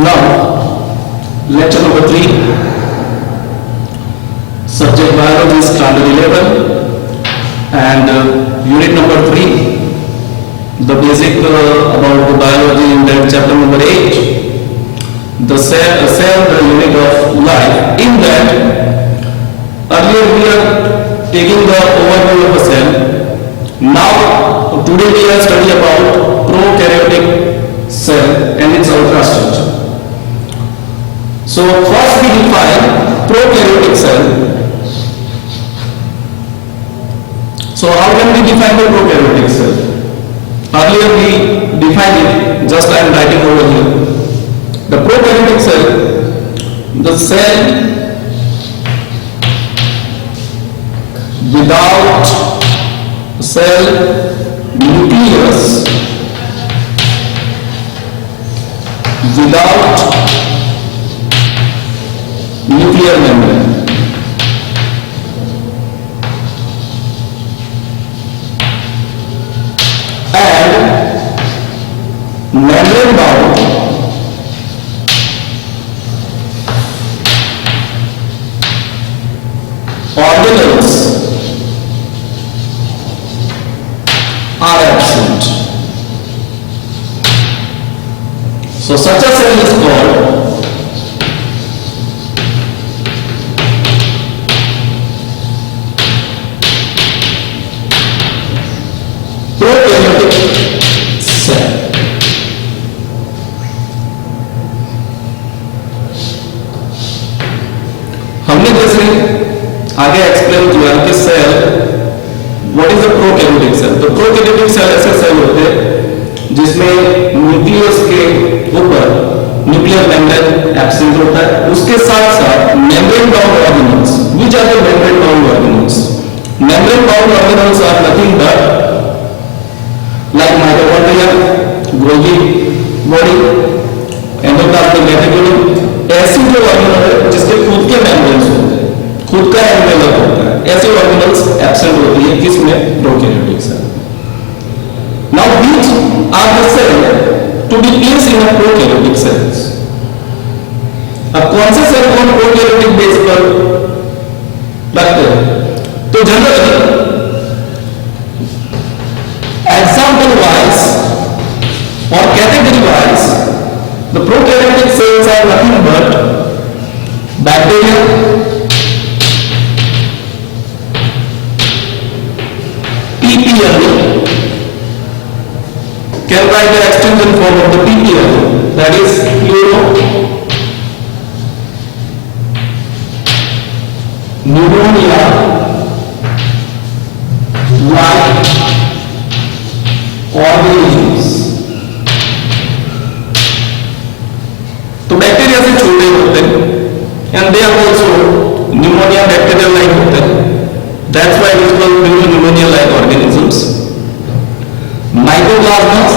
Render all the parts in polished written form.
Now, lecture number 3, subject biology, standard 11, and unit number 3, the basic about the biology in that chapter number 8, the cell, the unit of life. In that, earlier we are taking the overview of a cell. Now, today we are studying about prokaryotic cell and its ultrastructure. So first we define prokaryotic cell. So how can we define the prokaryotic cell? Earlier we defined it, just I am writing over here. The prokaryotic cell, the cell without cell nucleus, without nuclear membrane, and membrane bound organelles are absent. So such a cell is called prokaryotic cell. हमने जैसे आगे explain किया कि cell, what is a prokaryotic cell? तो prokaryotic cell ऐसे cell होते हैं जिसमें न्यूक्लियस के ऊपर न्यूक्लियर मेम्ब्रेन एब्सेंट होता है, उसके साथ साथ membrane bound organelles, which are the membrane bound organelles? Membrane bound organelles are nothing but like mitochondria, Golgi body, endoplasmic reticulum, ऐसी जो ऑर्गेनल है जिसके खुद के मेम्ब्रेन्स होते हैं, खुद का एनवेलप होता है, ऐसे ऑर्गेनल्स एब्सेंट होती है किसमें? Prokaryotic cell. Now which are the cell to be placed in a prokaryotic cells? अब कौन से सेल को प्रोकैरियोटिक बेस पर रखते हैं? तो generally example wise or category wise, the prokaryotic cells are nothing but bacteria, PPL, can write the extension form of the PPL, that is pluro pneumonia like organisms. तो bacteria से छोटे होते हैं and they are also pneumonia bacterial like होते हैं. That's why it is called pneumonia like organisms. Mycoplasmas,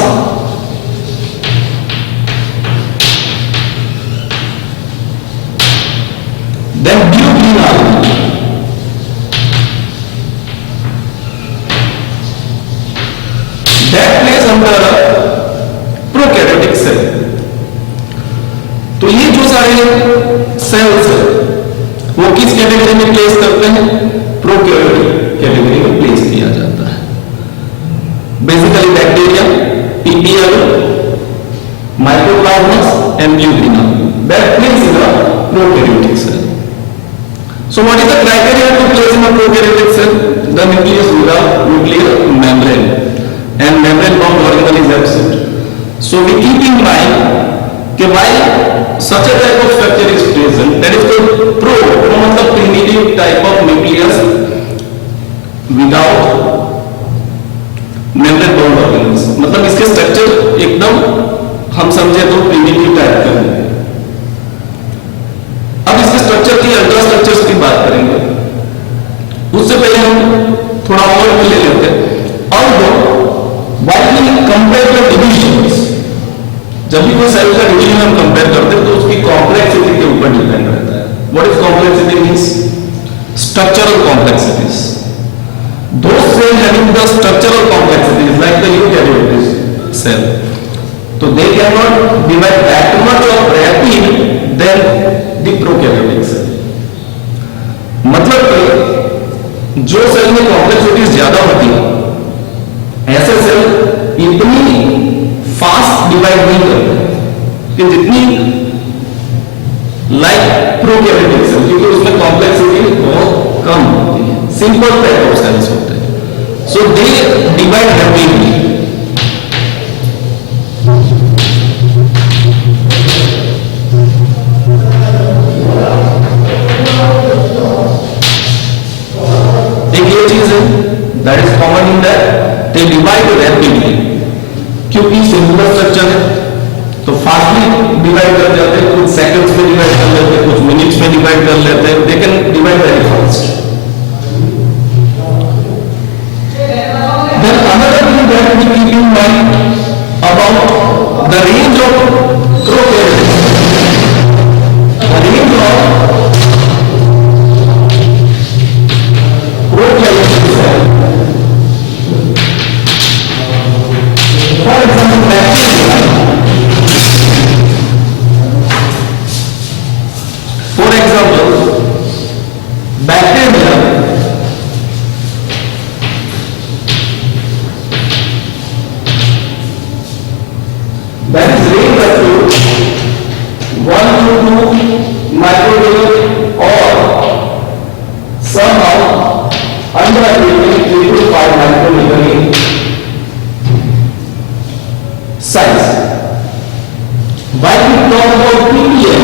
then buccal, that plays under a prokaryotic cell. तो ये जो सारे सेल्स है वो किस कैटेगरी में प्लेस करते हैं? प्रोकैरियोटिक कैटेगरी में प्लेस किया जाता है. Basically bacteria, PPL, mycoplasmas and ब्यूग्रिना, that plays in a prokaryotic cell. So what is the criteria to place in a prokaryotic cell? The nucleus without nuclear membrane and membrane bound organelle is absent. So we keep in mind कि while such a type of structure is present, that is the मतलब primitive type of nucleus without membrane bound organelles, मतलब इसके structure एकदम हम समझे तो primitive type के होंगे. अब इसके स्ट्रक्चर की अल्ट्रा स्ट्रक्चर्स की बात करेंगे. उससे पहले हम थोड़ा और ले लेते हैं. While we compare the divisions, जब भी कोई सेल का डिवीजन हम कंपेयर करते हैं तो उसकी कॉम्प्लेक्सिटी के ऊपर डिपेंड रहता है. What is complexity means? Structural complexities. Those cells having the structural complexities like the eukaryotic cell, तो they cannot divide that much of rapid than the prokaryotic cell. मतलब कि जो सेल में कॉम्प्लेक्सिटीज ज्यादा होती है ऐसे सेल इतनी फास्ट डिवाइड नहीं करते कि जितनी लाइक प्रोकैरियोटिक सेल, क्योंकि उसमें कॉम्प्लेक्सिटी बहुत कम होती है, सिंपल टाइप ऑफ सेल्स होते हैं, so they divide rapidly. That is common in that they divide rapidly, क्योंकि सिंगुलर स्ट्रक्चर है तो फास्टली डिवाइड कर जाते हैं, कुछ सेकंड्स में डिवाइड कर लेते हैं, कुछ मिनट्स में डिवाइड कर लेते हैं, they can divide very fast. Then another thing that we keep in mind about the range of prokaryotes, the range of prokaryotic cell. For example, bacteria. For example, bacteria that is range up to 1 to 2 micrometer or somehow under 3 to 5 micrometer in size. While we talk about ppm,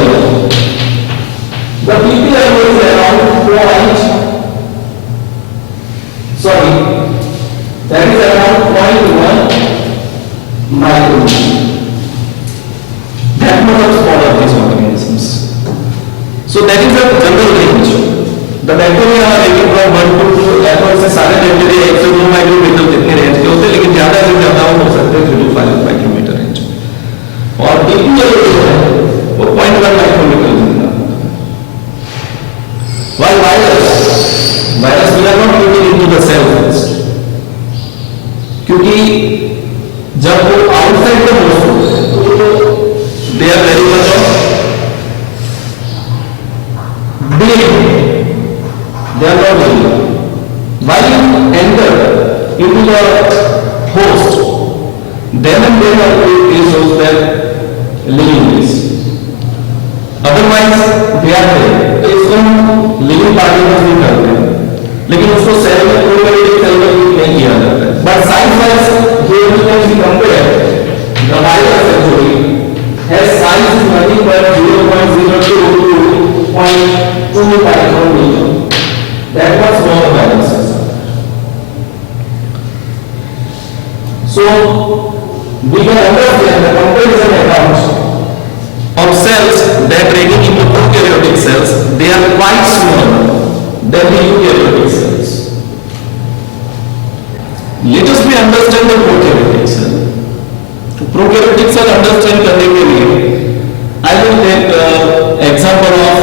the ppm is around that is around 0.1 micrometer. That much of smaller these organisms. So that is the general range. The bacteria are ranging from 1 to 2, approx से सारे bacteria 1 से 2 micrometer जितने range के होते हैं, लेकिन ज्यादा से ज्यादा हो सकते हैं 3 to 5 माइक्रोमीटर रेंज. और बीपीएल जो है वो 0.1 माइक्रोमीटर जितना. While virus we are not getting into the cell first, क्योंकि जब वो आउटसाइड द होस्ट होते हैं तो they are very much of big. They are not living. While you enter into the host, then and then it shows that living is. Otherwise, they are there. तो इसको हम living particles नहीं करते हैं, लेकिन उसको सेल में prokaryotic cell में नहीं किया जाता है. But size-wise, here we can see compare the virus actually has size is nothing but 0.02 to 0.2 micrometer. That was small viruses. So we can understand the comparison account of cells that ranging into prokaryotic cells. They are quite smaller than the eukaryotic cells. Let us understand the prokaryotic cell. तो prokaryotic cell understand करने के लिए I will take example of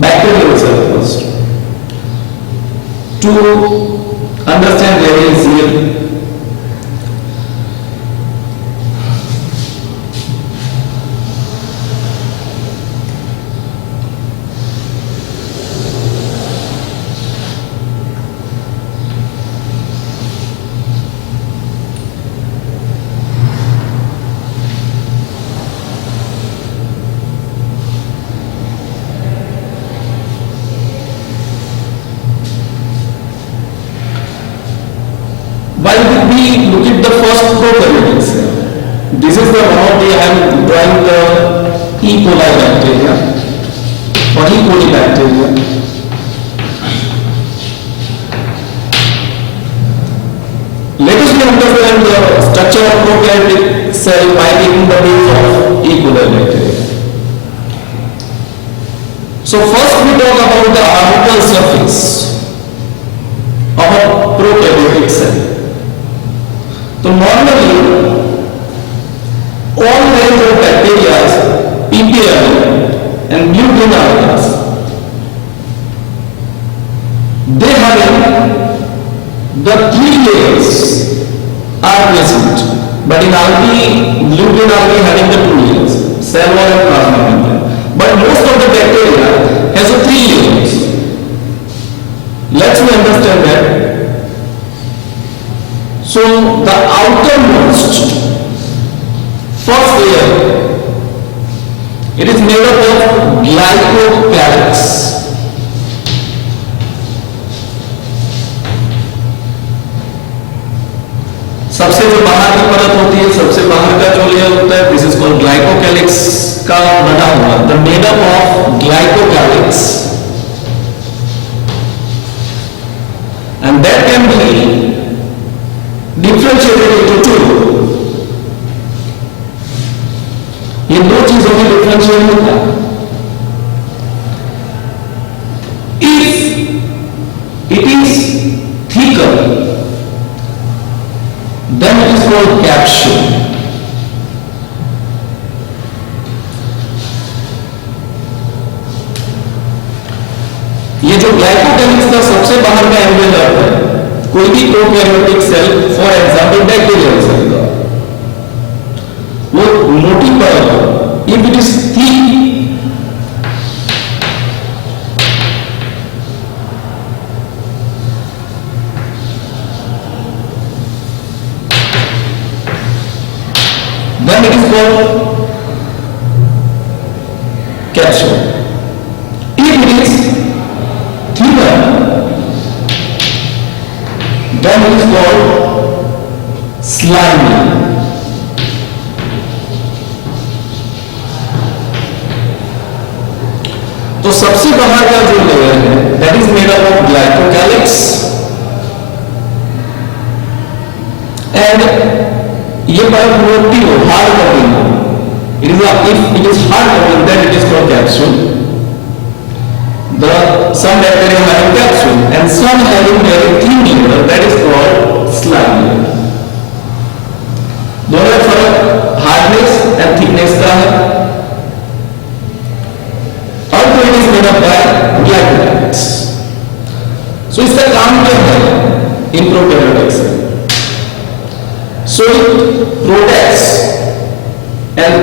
bacterial cell first. To understand very easily, while we look at the first prokaryotic cell, this is the one of the I am drawing the E. coli bacteria or E. coli bacteria. Let us understand the structure of prokaryotic cell by taking the base of E. coli bacteria. So first we talk about the orbital surface of a prokaryotic cell. So normally all range of bacteria, ppm and Butyrius, they have the 3 layers are present. but in algae, lutein algae having the two layers, cell wall and plasma membrane. But most of the bacteria has a three layers. Let's understand that. So the outermost first layer, it is made up of glycocalyx. सबसे जो बाहर की परत होती है, सबसे बाहर का जो लेयर होता है, दिस इज कॉल्ड ग्लाइकोकैलिक्स का बना हुआ, the made up of glycocalyx, and that can be differentiated into two. ये दो चीजों में डिफरेंशिएट होता है. If it is thicker, then it is called capsule. ये जो ग्लाइकोकैलिक्स का सबसे बाहर का एनवेलप है, कोई भी prokaryotic cell, for example bacterial cell का, वो मोटी परत हो, if it is thick, then it is called capsule. If it is thinner, then it is called slimy. तो सबसे बाहर का जो लेयर है, that is made up of glycocalyx, and ये परत मोटी हो, हार्ड कवरिंग हो, if it is hard covering, then it is called capsule. Some bacteria having capsule and some having very thin layer, that is called slime layer. दोनों में फर्क hardness and thickness का है. और तो it is made up by glycocalyx. So इसका काम क्या है in prokaryotics? So it protects and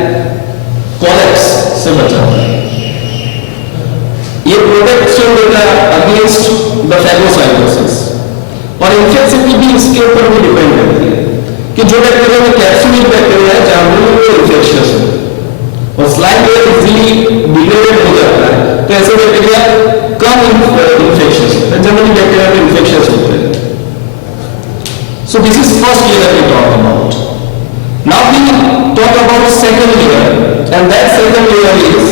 collects से बचाता है. ये प्रोटेक्शन देता है अगेंस्ट द फैगोसाइटोसिस, और इन्फेक्सिबिलिटी इसके ऊपर भी डिपेंड करती है कि जो बैक्टीरिया में कैप्सुलिक बैक्टीरिया है, जानवरों में वो इन्फेक्शियस है और स्लाइम लेयर इजीली डिग्रेडेड हो जाता है, तो ऐसे बैक्टीरिया कम इन्फेक्शियस होते हैं, जनरली बैक्टीरिया में इन्फेक्शियस होते हैं. So this is first layer we talk about. Now we talk about second layer, and that second layer is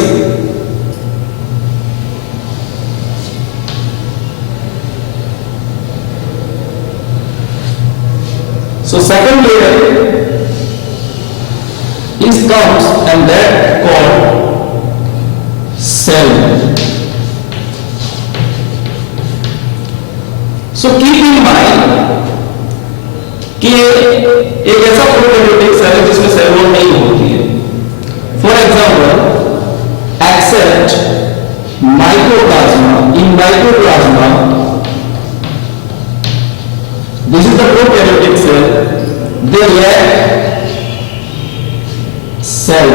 second layer is comes and that called cell. So keep in mind कि एक ऐसा prokaryotic cell है जिसमें cell wall नहीं होती है. For example, except mycoplasma. In mycoplasma, this is the prokaryotic cell, they lack cell.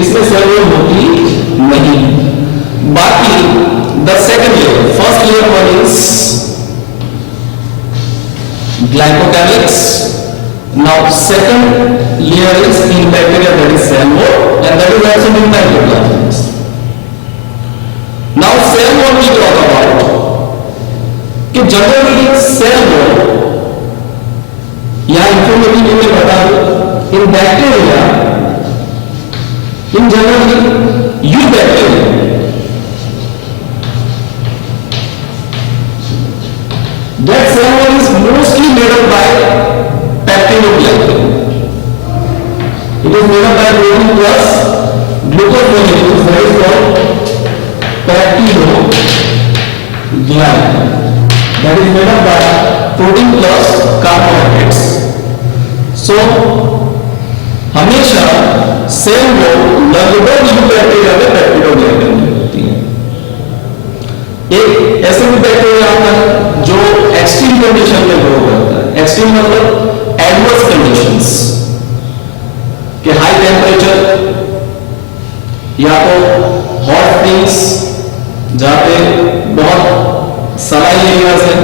इसमें cell wall होती नहीं. बाकी the second layer, first layer one is glycocalyx. Now second layer is in bacteria, that is cell wall, and that is also in microplasms. Now cell wall we talk about कि generally cell wall, यहाँ informative में बता दो, in bacteria, in generally eubacteria, that cell wall is mostly made up by peptidoglycan. It is made up by protein plus glucose molecules, that is called peptidoglycan. That is made up by protein plus carbohydrates. So हमेशा cell wall लगभग eubacteria में peptidoglycan होती है. एक ऐसे भी bacteria आता है जो एक्सट्रीम कंडीशन में ग्रो करता है. एक्सट्रीम मतलब एडवर्स कंडीशंस कि हाई टेम्परेचर या तो हॉट स्प्रिंग्स जहां पे बहुत सलाइन एरियाज है,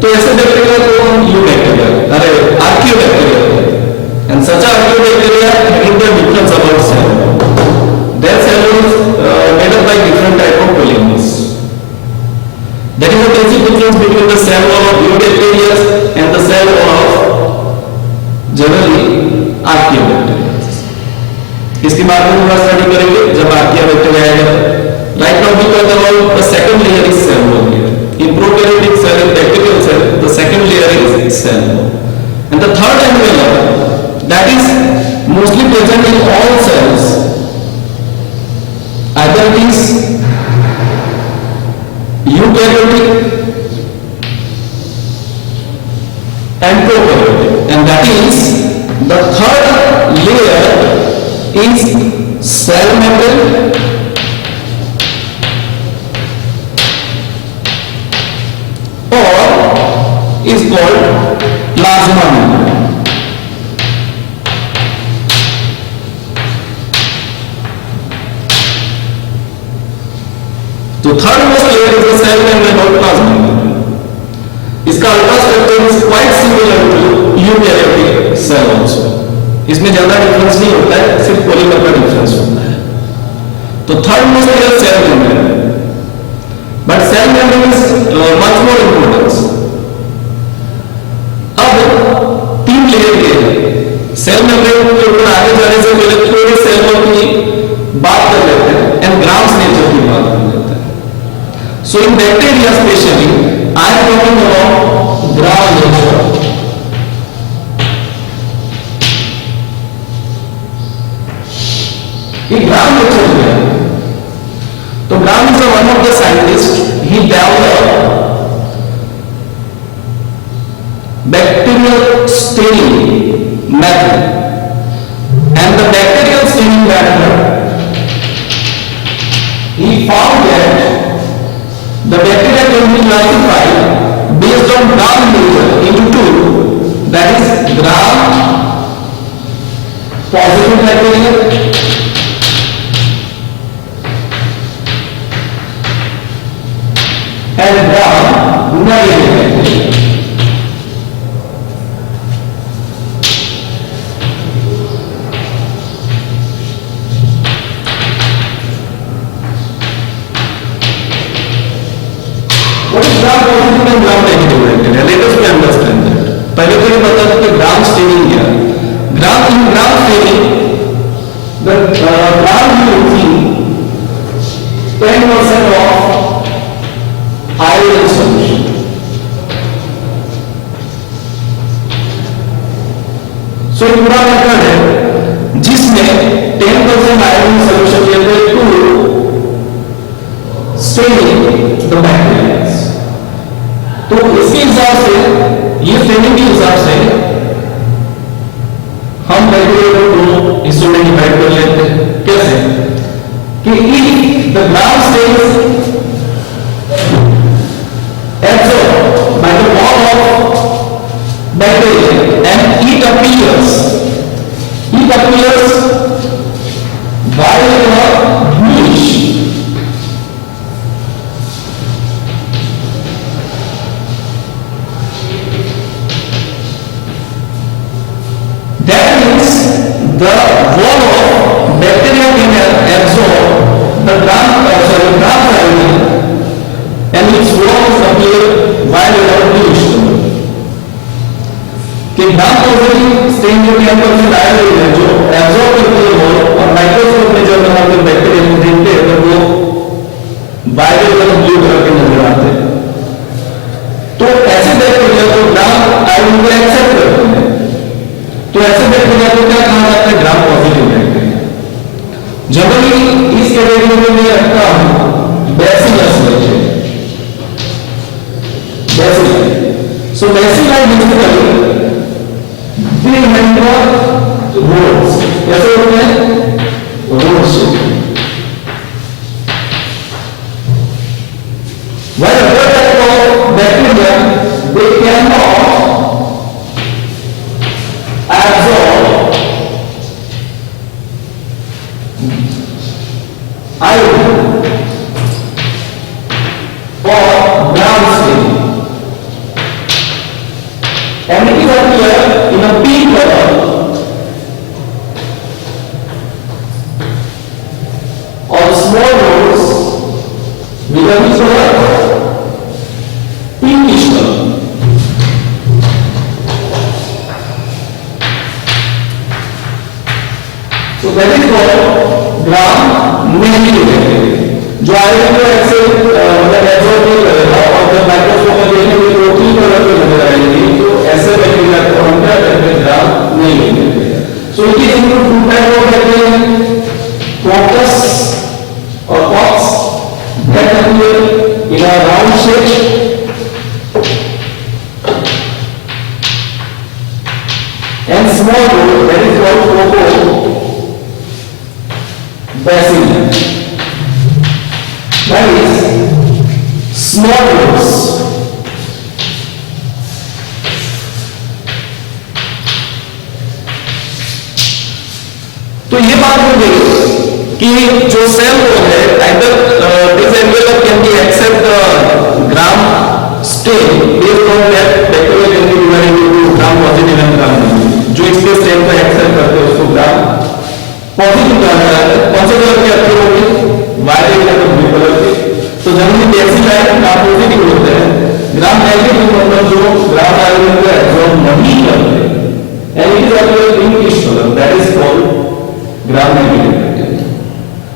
तो ऐसे बैक्टीरिया को हम यू बैक्टीरिया अरे archaebacteria and such archaebacteria having the difference about cell their cell is made up by different type of colonies. That is the basic difference between the cell wall of eubacteria and the cell wall of generally archaeobacteria. इसके बाद में थोड़ा study करेंगे जब archaeobacteria आएगा. Right now we talk about the second layer is cell wall here. In prokaryotic cell and bacterial cell, the second layer is cell wall. And the third layer that is mostly present in all cells. Either it is eukaryotic and prokaryotic, and that is the third layer is cell membrane or is called plasma membrane. तो third most layer is the cell membrane और plasma membrane. इसका ultrastructure is quite similar to eukaryotic cell also. इसमें ज्यादा difference नहीं होता है, सिर्फ polymer का डिफरेंस होता है. तो third most layer cell membrane, but cell membrane is much more importance. अब तीन लेयर के सेल मेम्ब्रेन के ऊपर आगे जाने से पहले थोड़े सेल वॉल की बात कर लेते हैं एंड ग्राम्स नेचर की बात कर लेते हैं. So in bacteria especially, I am talking about gram nature. ये gram nature है. तो Gram is one of the scientists. He developed bacterial staining method, and the bacterial staining method, he found that the bacteria can be classified based on gram nature into two, that is gram positive bacteria and gram negative bacteria. What is gram positive and gram negative bacteria? Let us understand that. पहले तो ये बता दो कि ग्राम staining क्या है. Gram staining the gram using 10% of iron solution. So पूरा method है जिसमें 10% आयरन सॉल्यूशन लेते हैं टू स्टेनिंग द बैक्टीरिया. तो इसके हिसाब से ये स्टेनिंग के हिसाब से हम बैक्टीरिया को दो हिस्सों में डिवाइड कर लेते हैं. कैसे कि if the gram stains absorbed by the wall of bacteria and it appears violet or bluish, that means the wall of bacteria can absorb the gram iron and its walls appear violet or bluish. कि gram positive stand जो 10% iron है जो absorb करते हैं wall, और microscope में जब हम लोग बैक्टीरिया को देखते हैं तो वो वायलेट और ब्लू कलर के नजर आते हैं. तो ऐसे बैक्टीरिया को ग्राम आयरन को एक्सेप्ट करते हैं. तो ऐसे बैक्टीरिया को क्या कहा जाता है? Gram positive bacteria. जनरली इस कैटेगरी में मैं रखता हूं bacillus bacteria. So bacilli basically they have rods. कैसे होते हैं? Rod shape. While other type of bacteria they cannot and small road, that is called proto-bacilli. That is small roads. तो ये बात हो गई कि जो सेल वॉल है either this envelope can be accept the gram stain based on that bacteria can be divided into gram positive and gram negative. जो इसके स्टेन को एक्सेप्ट करते हैं उसको ग्राम पॉजिटिव कहा जाता है। कौन से कलर की आपकी होगी? वायलेट या ब्लू कलर की। तो जनरली बेसिलाइन ग्राम पॉजिटिव होते हैं, ग्राम नेगेटिव मतलब जो ग्राम आयोडीन को एब्सॉर्ब नहीं करते and it is actually pinkish color, that is called gram negative bacteria.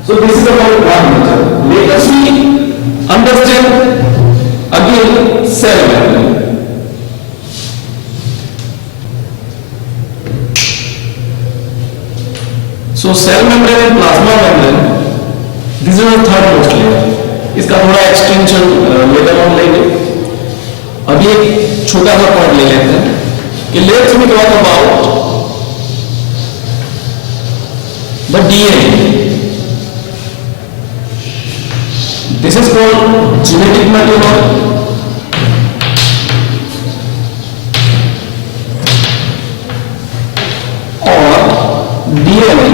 So this is about gram nature. Let us understand again cell membrane. So cell membrane and plasma membrane, this is the third most layer. इसका थोड़ा extension later on लेंगे। अभी एक छोटा सा point ले लेते हैं कि let's we talk about the DNA. This is called genetic material और डीएनए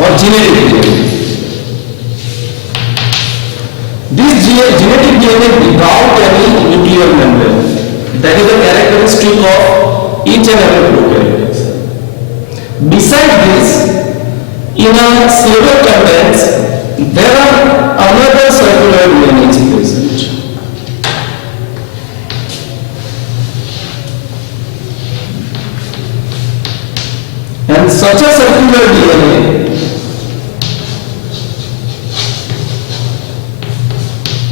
और genetic DNA. This genetic DNA without any nuclear membrane. That is the characteristic of each and every prokaryotic cell. Besides this, in a several contents, there are another circular DNA present. And such a circular DNA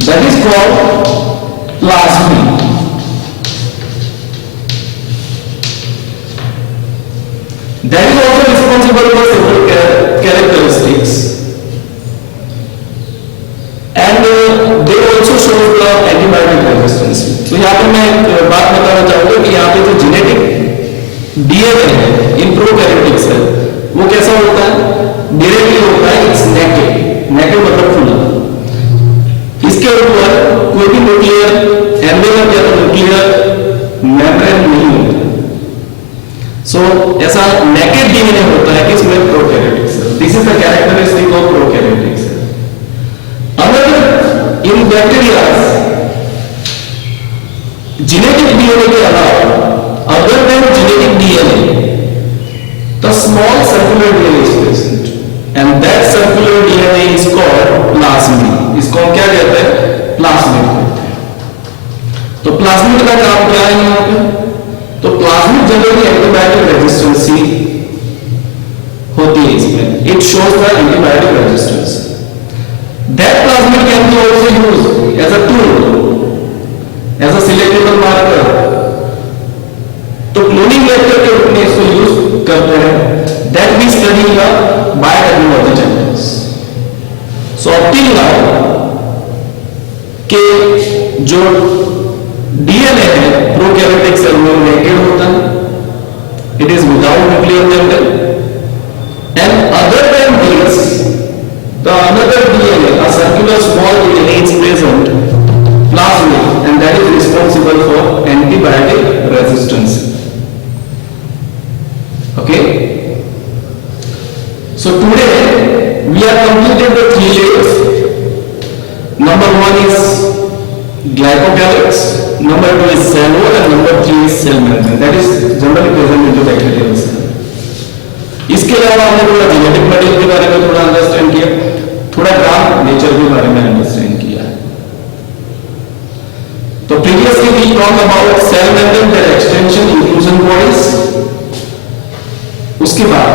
that is called plasmid. That is also responsible for several characteristics, and they also show the antibiotic resistance. तो यहाँ पे मैं एक बात बताना चाहूँगा कि यहाँ पे जो जेनेटिक डीएनए है इन प्रोकैरियोटिक सेल वो कैसा होता है? डायरेक्टली होता है, इट्स नेकेड। नेकेड मतलब खुला। इसके ऊपर कोई भी न्यूक्लियर एनवेलप या न्यूक्लियर मेम्ब्रेन नहीं होता। सो ऐसा नेकेड डीएनए होता है किसमें? Prokaryotic cell. This is the characteristic of prokaryotic cell. Another in bacteria genetic DNA के अलावा other than genetic DNA, the small circular DNA is present, and that circular DNA is called plasmid. इसको क्या कहते हैं? Plasmid कहते हैं। तो plasmid का काम क्या है यहाँ पे? तो प्लाज्मिड जनरली एंटीबायोटिक रेजिस्टेंसी होती है इसमें। It shows the antibiotic resistance. That plasmid can be also used as a tool, as a selectable marker. तो क्लोनिंग वेक्टर के रूप में इसको यूज करते हैं। That we study in biotechnology chapters. So up till now के जो DNA है प्रोकैरियोटिक सेल में नेकेड होता है, it is without nuclear membrane, and other than this the another DNA a circular small DNA is present plasmid, and that is responsible for antibiotic resistance. Okay, so today we have completed the 3 layers. Number 1 is glycocalyx, number 2 is cell wall, and number 3 is cell membrane. That is generally present in the bacterial cell. इसके अलावा हमने थोड़ा genetic material के बारे में थोड़ा understand किया, थोड़ा ग्राम नेचर के बारे में अंडरस्टैंड किया। तो previously we talked about cell membrane, their extension, inclusion bodies, उसके बाद